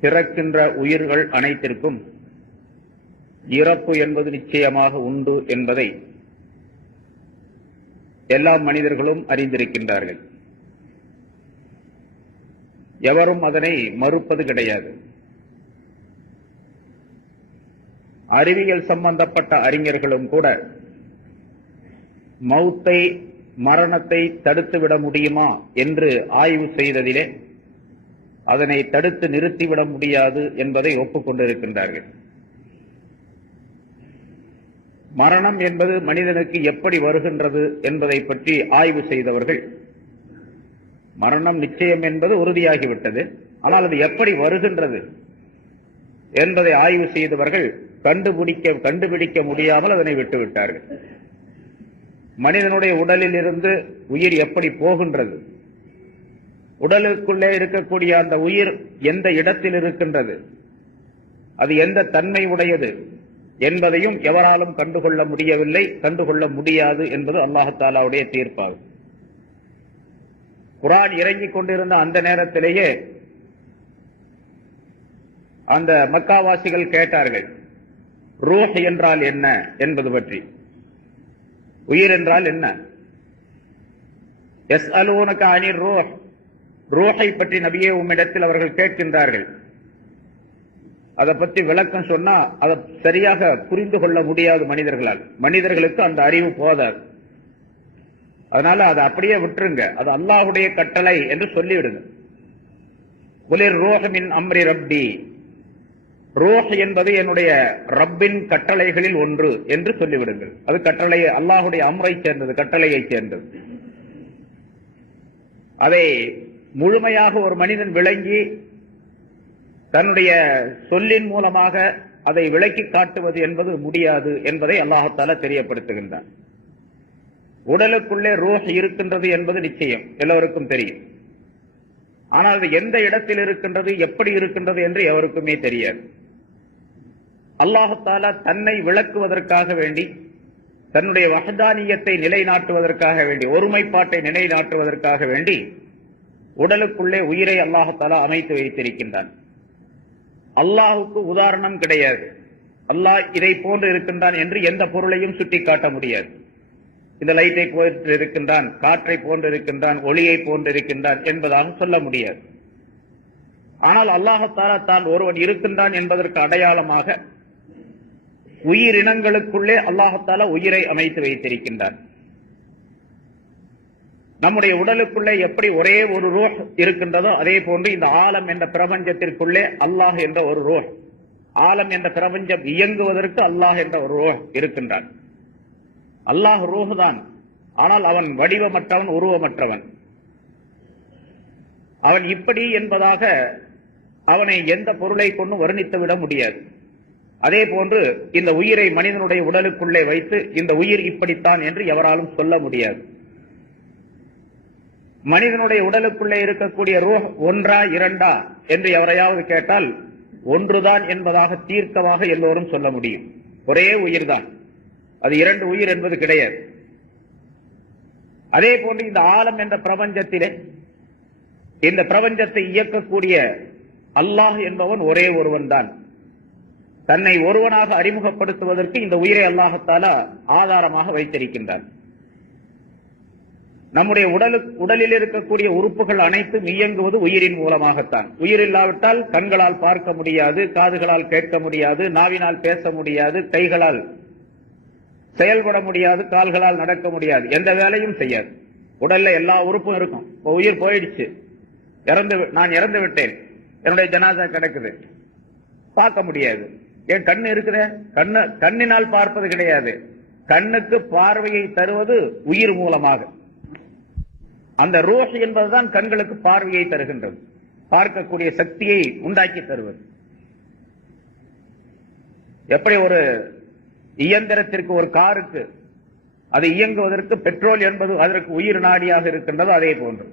பிறக்கின்ற உயிர்கள் அனைத்திற்கும் இறப்பு என்பது நிச்சயமாக உண்டு என்பதை எல்லா மனிதர்களும் அறிந்திருக்கின்றார்கள். எவரும் அதனை மறுப்பது கிடையாது. அறிவியல் சம்பந்தப்பட்ட அறிஞர்களும் கூட மௌத்தை மரணத்தை தடுத்துவிட முடியுமா என்று ஆய்வு செய்ததிலே அதனை தடுத்து நிறுத்திவிட முடியாது என்பதை ஒப்புக்கொண்டிருக்கின்றார்கள். மரணம் என்பது மனிதனுக்கு எப்படி வருகின்றது என்பதை பற்றி ஆய்வு செய்தவர்கள் மரணம் நிச்சயம் என்பது உறுதியாகிவிட்டது ஆனால் அது எப்படி வருகின்றது என்பதை ஆய்வு செய்தவர்கள் கண்டுபிடிக்க கண்டுபிடிக்க முடியாமல் அதனை விட்டுவிட்டார்கள். மனிதனுடைய உடலில் இருந்து உயிர் எப்படி போகின்றது உடலுக்குள்ளே இருக்கக்கூடிய அந்த உயிர் எந்த இடத்தில் இருக்கின்றது? அது எந்த தன்மை உடையது? என்பதையும் எவராலும் கண்டுகொள்ள முடியவில்லை. கண்டுகொள்ள முடியாது என்பது அல்லாஹாலாவுடைய தீர்ப்பாகும். குரான் இறங்கிக் கொண்டிருந்த அந்த நேரத்திலேயே அந்த மக்காவாசிகள் கேட்டார்கள் ரூஹ் என்றால் என்ன? என்பது பற்றி. உயிர் என்றால் என்ன? எஸ் அலூனக அணி ரூஹ். ரூஹை பற்றி நபியே உம்மிடத்தில் அவர்கள் கேட்கின்றார்கள். அதை பற்றி விளக்கம் சொன்னா அதை சரியாக புரிந்து கொள்ள முடியாது மனிதர்களால். மனிதர்களுக்கு அந்த அறிவு போதாது. அதனால அதை அப்படியே விட்டுருங்க. அது அல்லாஹுடைய கட்டளை என்று சொல்லிவிடுங்க. குளிர் ரோஹமின் அம்ரி ரப்பி. ரோஹ் என்பது என்னுடைய ரப்பின் கட்டளைகளில் ஒன்று என்று சொல்லிவிடுங்கள். அது கட்டளை அல்லாஹுடைய அம்ரை சேர்ந்தது கட்டளையை சேர்ந்தது. அதை முழுமையாக ஒரு மனிதன் விளங்கி தன்னுடைய சொல்லின் மூலமாக அதை விளக்கி காட்டுவது என்பது முடியாது என்பதை அல்லாஹால தெரியப்படுத்துகின்றான். உடலுக்குள்ளே ரோஹ் இருக்கின்றது என்பது நிச்சயம். எல்லோருக்கும் தெரியும். ஆனால் அது எந்த இடத்தில் இருக்கின்றது எப்படி இருக்கின்றது என்று எவருக்குமே தெரியாது. அல்லாஹாலா தன்னை விளக்குவதற்காக வேண்டி தன்னுடைய வசதானியத்தை நிலைநாட்டுவதற்காக வேண்டி ஒருமைப்பாட்டை நிலைநாட்டுவதற்காக வேண்டி உடலுக்குள்ளே உயிரை அல்லாஹாலா அமைத்து வைத்திருக்கின்றான். அல்லாஹுக்கு உதாரணம் கிடையாது. அல்லாஹ் இதை போன்று இருக்கின்றான் என்று எந்த பொருளையும் சுட்டிக்காட்ட முடியாது. இந்த லைட்டை போன்று இருக்கின்றான் காற்றை போன்று இருக்கின்றான் ஒளியை போன்று இருக்கின்றான் என்பதாக சொல்ல முடியாது. ஆனால் அல்லாஹத்தாலா தான் ஒருவன் இருக்கின்றான் என்பதற்கு அடையாளமாக உயிரினங்களுக்குள்ளே அல்லாஹத்தாலா உயிரை அமைத்து வைத்திருக்கின்றான். நம்முடைய உடலுக்குள்ளே எப்படி ஒரே ஒரு ரூஹ் இருக்கின்றதோ அதே போன்று இந்த ஆலம் என்ற பிரபஞ்சத்திற்குள்ளே அல்லாஹ் என்ற ஒரு ரூஹ். ஆலம் என்ற பிரபஞ்சம் இயங்குவதற்கு அல்லாஹ் என்ற ஒரு ரூஹ் இருக்கின்றான். அல்லாஹ் ரூஹ் தான். ஆனால் அவன் வடிவமற்றவன் உருவமற்றவன். அவன் இப்படி என்பதாக அவனை எந்த பொருளை கொண்டு வர்ணித்து விட முடியாது. அதே போன்று இந்த உயிரை மனிதனுடைய உடலுக்குள்ளே வைத்து இந்த உயிர் இப்படித்தான் என்று எவராலும் சொல்ல முடியாது. மனிதனுடைய உடலுக்குள்ளே இருக்கக்கூடிய ரூஹ் ஒன்றா இரண்டா என்று எவரையாவது கேட்டால் ஒன்றுதான் என்பதாக தீர்க்கமாக எல்லோரும் சொல்ல முடியும். ஒரே உயிர்தான். அது இரண்டு உயிர் என்பது கிடையாது. அதே போன்று இந்த ஆலம் என்ற பிரபஞ்சத்திலே இந்த பிரபஞ்சத்தை இயக்கக்கூடிய அல்லாஹ் என்பவன் ஒரே ஒருவன் தான் தன்னை ஒருவனாக அறிமுகப்படுத்துவதற்கு இந்த உயிரை அல்லாஹத்தால ஆதாரமாக வைத்திருக்கின்றான். நம்முடைய உடலு உடலில் இருக்கக்கூடிய உறுப்புகள் அனைத்தும் இயங்குவது உயிரின் மூலமாகத்தான். உயிர் இல்லாவிட்டால் கண்களால் பார்க்க முடியாது காதுகளால் கேட்க முடியாது நாவினால் பேச முடியாது கைகளால் செயல்பட முடியாது கால்களால் நடக்க முடியாது. எந்த வேலையும் செய்யாது. உடல்ல எல்லா உறுப்பும் இருக்கும். இப்போ உயிர் போயிடுச்சு. இறந்து நான் இறந்து விட்டேன். என்னுடைய ஜனாதா கிடக்குது. பார்க்க முடியாது. ஏன் கண்ணு இருக்குத? கண்ணு கண்ணினால் பார்ப்பது கிடையாது. கண்ணுக்கு பார்வையை தருவது உயிர் மூலமாக. அந்த ரோஷ் என்பதுதான் கண்களுக்கு பார்வையை தருகின்றது. பார்க்கக்கூடிய சக்தியை உண்டாக்கி தருவது. எப்படி ஒரு இயந்திரத்திற்கு ஒரு காருக்கு அது இயங்குவதற்கு பெட்ரோல் என்பது அதற்கு உயிர் நாடியாக இருக்கின்றது அதே போன்று.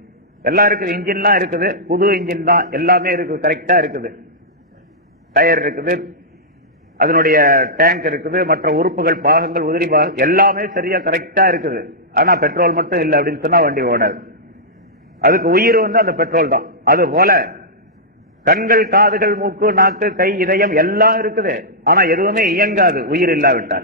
எல்லாம் இருக்குது இன்ஜின்லாம் இருக்குது புது இன்ஜின் தான் எல்லாமே இருக்குது கரெக்டா இருக்குது. டயர் இருக்குது அதனுடைய டேங்க் இருக்குது மற்ற உறுப்புகள் பாகங்கள் உதிரி பாகம் எல்லாமே சரியா கரெக்டா இருக்குது. ஆனா பெட்ரோல் மட்டும் இல்லை அப்படின்னு சொன்னா வண்டி ஓடாது. அதுக்கு உயிர் வந்து அந்த பெட்ரோல் தான். அது போல கண்கள் காதுகள் மூக்கு நாக்கு கை இதயம் எல்லாம் இருக்குது. ஆனா எதுவுமே இயங்காது உயிர் இல்லாவிட்டால்.